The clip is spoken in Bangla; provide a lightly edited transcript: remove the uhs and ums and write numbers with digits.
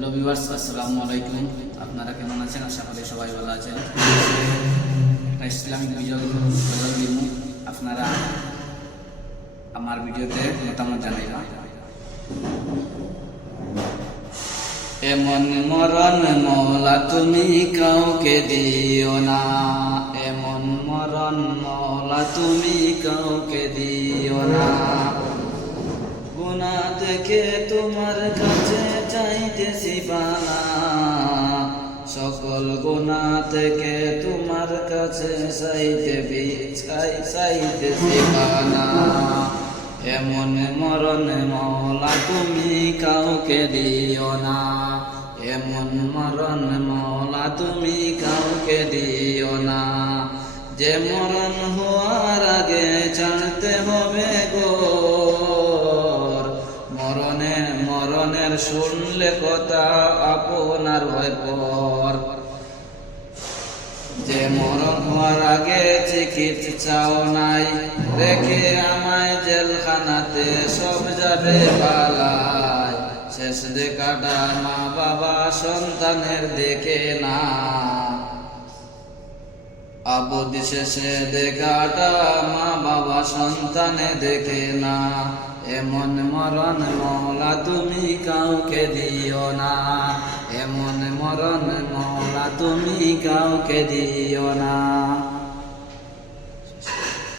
হ্যালো ভিউয়ার্স, আসসালামু আলাইকুম। আপনারা কেমন আছেন? আশা করি সবাই ভালো আছেন। একটা ইসলামিক ভিডিও দিব, আপনারা আমার ভিডিওতে মতামত জানাইবা। এমন মরণ মওলা তুমি কাউকে দিও না, এমন মরণ মওলা তুমি কাউকে দিও না। গুনাহ থেকে তোমার কাছে চাইতেছি পানা, সকল গুনাহ থেকে তোমার কাছে চাইতেছি পানা। এমন মরণ মওলা তুমি কাউকে দিও না, এমন মরণ মওলা তুমি কাউকে দিও না। যে মরণ হওয়ার আগে জানতে হবে গো, মরণের শুনলে কথা আপনার হয় পর। যে মরণ হওয়ার আগে চিকিৎসাও নাই, রেখে আমায় জেলখানাতে সব যাবে পালায়। শেষ দেখাটা মা বাবা সন্তানের দেখে না, আবদি শেষে দেখাটা মা বাবা সন্তানে দেখে না। এমন মরণ মওলা তুমি কাউকে দিও না, এমন মরণ মওলা তুমি কাউকে দিও না।